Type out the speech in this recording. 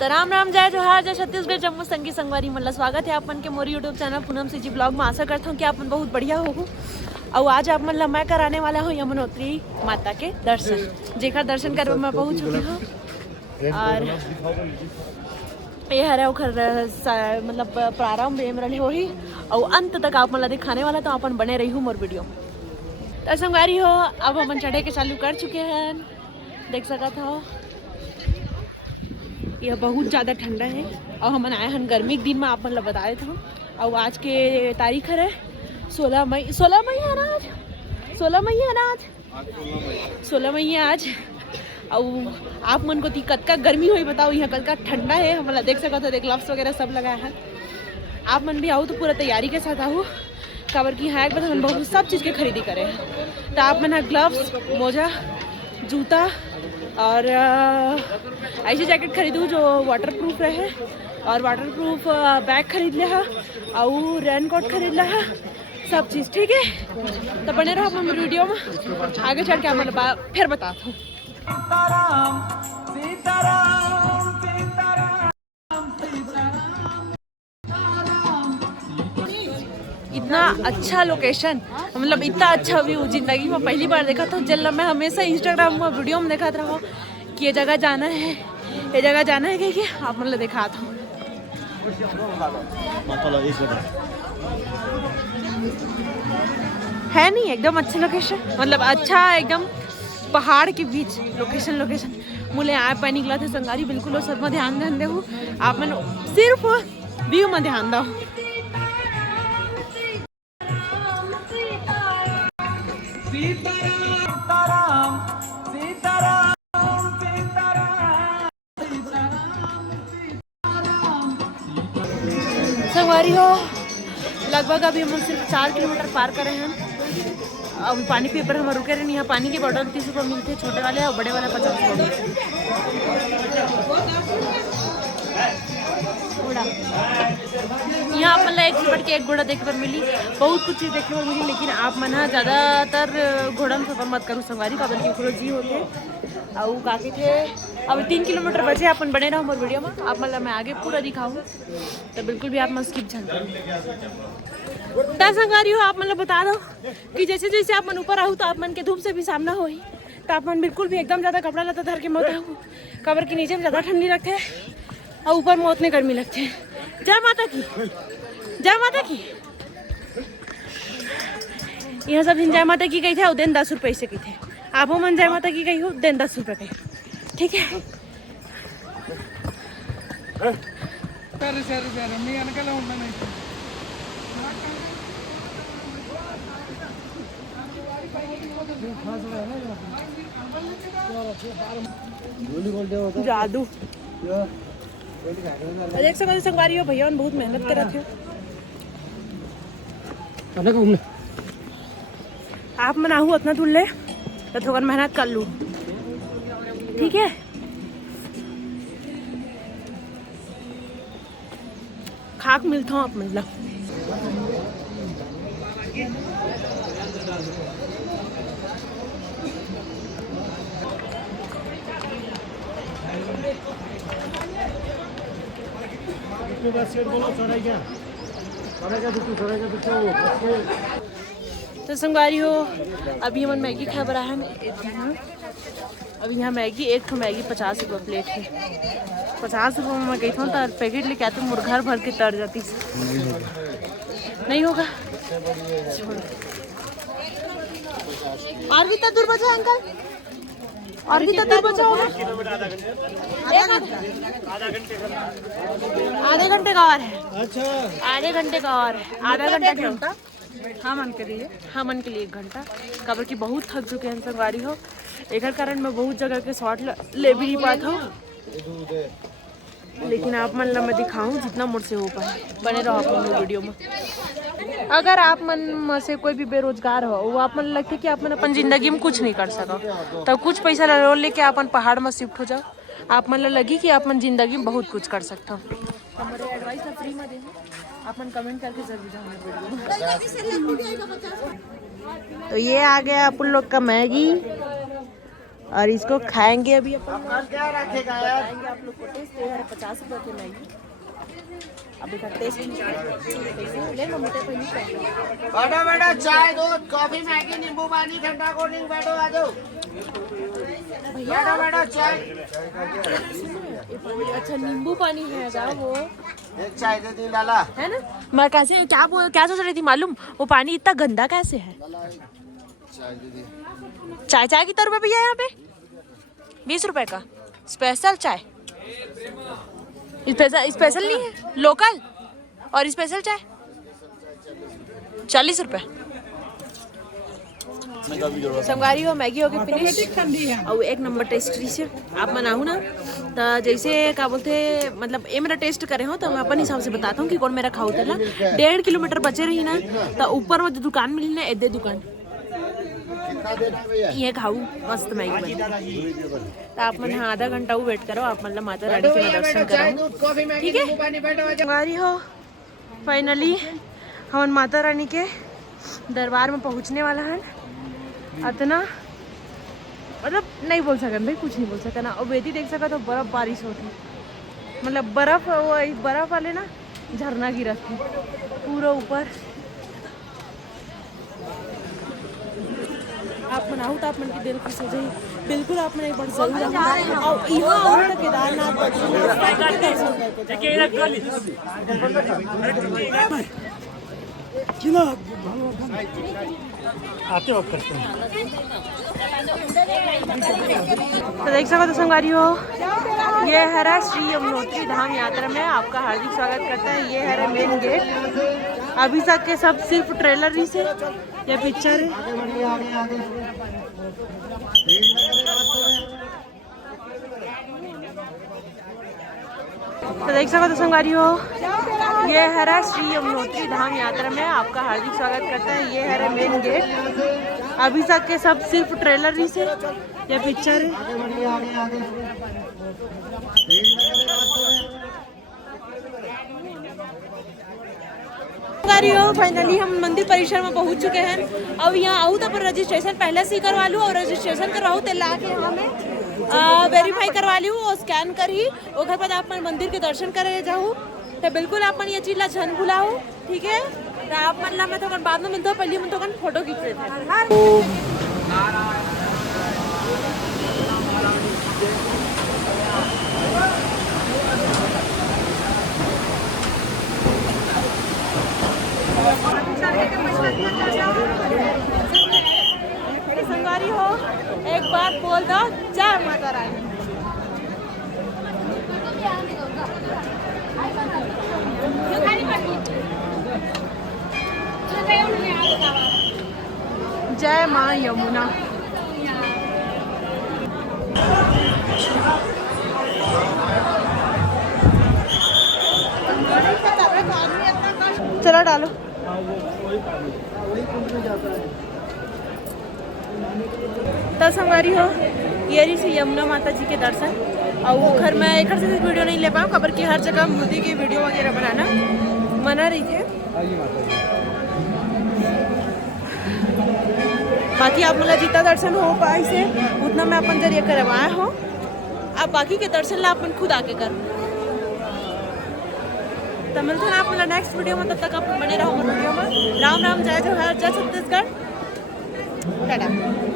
तो राम राम जय जोहार जय छत्तीसगढ़ जम्मू संगी संगवारी मतलब स्वागत है अपन के मोरी यूट्यूब चैनल पूनम सी जी ब्लॉग में। आशा करता हूँ कि आप मन बहुत बढ़िया हो। और आज आप मतलब मैं कराने वाला हूँ यमुनोत्री माता के दर्शन, जेकर दर्शन कर मैं पहुँच चुकी हूँ। और ये हरे ओखर मतलब प्रारंभ रही हो ही और अंत तक आप मतलब दिखाने वाला, तो अपन बने रही हूँ मोर वीडियो। तो संगवारी हो अब अपन चढ़े के चालू कर चुके हैं, देख सकत हो। यह बहुत ज़्यादा ठंडा है और हम आए हैं गर्मी के दिन में, आप मतलब बता देते हूँ। और आज के तारीख है 16 मई। 16 मई है ना आज, 16 मई है ना आज, 16 मई है आज। और आप मन को कद का गर्मी हुई बताओ, यहाँ कद का ठंडा है। हम मतलब देख सकते हो, देख ग्लव्स वगैरह सब लगाया है। आप मन भी आओ तो पूरा तैयारी के साथ आओ, काबर की है एक हम बहुत सब चीज़ के खरीदी करे हैं। तो आप मन ग्लव्स, मोजा, जूता और ऐसी जैकेट खरीदूँ जो वाटर प्रूफ रहे, और वाटर प्रूफ बैग खरीद लिया और रेन कोट खरीद लिया, सब चीज़ ठीक है। तो बने रहो हम वीडियो में, आगे चढ़ के मतलब फिर बताता हूँ। इतना अच्छा लोकेशन, मतलब इतना अच्छा व्यू जिंदगी में पहली बार देखा था। जल मैं हमेशा इंस्टाग्राम में वीडियो में देखा था कि ये जगह जाना है, ये जगह जाना है, कि आप मतलब देखा था। है नहीं एकदम अच्छा लोकेशन, मतलब अच्छा एकदम पहाड़ के बीच लोकेशन मुझे आप पे निकला थे संगारी बिल्कुल। और सब में ध्यान दे आप मन, सिर्फ व्यू में ध्यान दो। संगवारी हो लगभग अभी हम सिर्फ 4 किलोमीटर पार करे हैं। अब पानी पी पर हम रुके रहे। यहाँ पानी की बोतल 30 रुपये मिलते हैं, छोटे वाले और बड़े वाले 50 रुपये मिलते हैं। यहाँ आप मतलब एक से बढ़ के एक घोड़ा देखने पर मिली, बहुत कुछ चीज़ देखने पर मिली। लेकिन आप मन ज़्यादातर घोड़ा में सफर मत करो संगवारी का, बल्कि थोड़ा जी होते और काफ़ी थे। अब 3 किलोमीटर बचे, अपन बने रहो हमारे वीडियो में। आप मतलब मैं आगे पूरा दिखाऊँ तो बिल्कुल भी आप मत स्किप झल संगवारी हो। आप मतलब बता दो कि जैसे जैसे आप मन ऊपर आओ तो आप मन के धूप से भी सामना हो ही, तो आप मन बिल्कुल भी एकदम ज़्यादा कपड़ा लता धर के मत आओ। कबर के नीचे में ज़्यादा ठंडी लगते है और ऊपर में उतने गर्मी लगते हैं। जय माता की, जय माता की। यह सब जय माता की कही थे और दिन 10 रुपये से की थे। आप मन जय माता की कही हो दिन 10 रुपये कही, ठीक है। जादू देख सकते संगवारी हो, भैया बहुत मेहनत कर रहे थे। आप मनाहू उतना दूर ले तो थोड़ा मेहनत कर लूँ, ठीक है। खाक मिलता हूँ आप मतलब तो संगवारी हो अभी हम मैगी खा बरा है। अभी यहाँ मैगी एक मैगी 50 रुपये प्लेट है। 50 रुपये में मैं गई था तो पैकेट लेके आते मोर घर भर के तर जाती। नहीं होगा, और कितना दूर बचा अंकल, और कितना दूर बचा होगा? आधे घंटे का और है। अच्छा, आधे घंटे का और है, आधा घंटा। हाँ मन के लिए 1 घंटा। कबर की बहुत थक चुके हैं संगवारी हो, एक कारण मैं बहुत जगह के शॉर्ट ले भी नहीं पाता हूँ। लेकिन आप मन मैं दिखाऊं जितना मुझसे हो पाए। बने रहो आप वीडियो में। अगर आप मन में से कोई भी बेरोजगार हो, वो आप मन लगते कि आप मन अपन जिंदगी में कुछ नहीं कर सको, तो कुछ पैसा लोन लेके अपन पहाड़ में शिफ्ट हो जाओ। आप मन लगी कि आप मन जिंदगी में बहुत कुछ कर सकते हो। हमारे एडवाइस फ्री में देंगे, आप मन कमेंट करके जरूर जाओ। तो ये आ गया अपन लोग का मैगी और इसको खाएंगे अभी अपन। क्या रखेगा यार? बताएंगे आप लोग को टेस्ट। ये है 50 रुपये की मैगी। अभी का टेस्ट ले लो मोटे पे नहीं खाएंगे। बैठो बैठो, चाय दूध कॉफी मैगी नींबू पानी ठंडा कोल्ड ड्रिंक, बैठो आ जाओ। बैठो बैठो, चाय। अच्छा नींबू पानी है क्या वो? एक चाय दे दी लाला, है ना। मैं कैसे क्या सोच रही थी मालूम, वो पानी इतना गंदा कैसे है। चाय दे दी। चाय कितना रुपए भैया यहाँ पे? 20 रुपए का स्पेशल चाय। स्पेशल नहीं है, लोकल। और स्पेशल चाय 40 रुपए। संगारी हो मैगी हो गई फिनिश। और एक नंबर टेस्टी से आप बनाऊँ ना तो जैसे क्या बोलते मतलब ये मेरा टेस्ट करे हो तो मैं अपन हिसाब से बताता हूँ कि कौन मेरा खाऊ तेला। 1.5 किलोमीटर बचे रही ना तो ऊपर में जो दुकान मिली ना एदे दुकान ये खाऊ मस्त मैगी बनी। तो आप मन आधा घंटा वो वेट करो। आप मतलब माता रानी के दर्शन करो, ठीक है। संगारी हो फाइनली हम माता रानी के दरबार में पहुँचने वाला है। इतना मतलब नहीं बोल सकते भाई, कुछ नहीं बोल सकते ना। और वेदी देख सका तो बर्फ बारिश होती, मतलब बर्फ वो बर्फ वाले ना झरना गिरा थी पूरा ऊपर। आप मनाऊ तो आप मन की दिल खुश हो जाए। बिल्कुल आप एक बार जरूर और यहाँ आओ तो केदारनाथ आते वक्त करते हैं। तो देख सको तो संगारी हो ये है श्री यमुनोत्री धाम यात्रा में आपका हार्दिक स्वागत करता है। ये है मेन गेट। अभी तक के सब सिर्फ ट्रेलर ही से ये पिक्चर है। तो देख सको तो संगारी हो ये है श्री यमुनोत्री धाम यात्रा में आपका हार्दिक स्वागत करता है। ये है मेन गेट। अभी तक के सब सिर्फ ट्रेलर ही से ये पिक्चर है। फाइनली हम मंदिर परिसर में पहुंच चुके हैं। अब यहाँ आऊँ तो पर रजिस्ट्रेशन पहले से ही करवा लूँ और रजिस्ट्रेशन करवाऊँ तो ला के यहाँ में वेरीफाई करवा लूँ और स्कैन कर ही ओकर बाद आप मंदिर के दर्शन करे जाऊँ। तो बिल्कुल आप ये चीज़ ला झन भुलाओ, ठीक है। तो आप मतलब मैं तो बाद में मिलता हूँ, पहले मैं तो फोटो खींच लेते हैं। संगारी हो एक बात बोल दो, जय माता रानी। जय माँ यमुना। चलो डालो। तो संगारी हो ये रही से यमुना माता जी के दर्शन। और वो घर में एक से वीडियो नहीं ले पाऊँ खबर की हर जगह मोदी की वीडियो वगैरह बनाना मना रही थे। बाकी आप मतलब जितना दर्शन हो पाए से उतना मैं अपन जरिए करवाया हो। आप बाकी के दर्शन ला अपन खुद आके कर। तो मिलते हैं आप मतलब नेक्स्ट वीडियो में। तब तक आप बने रहो वीडियो में। राम राम, जय जय छत्तीसगढ़, टाटा।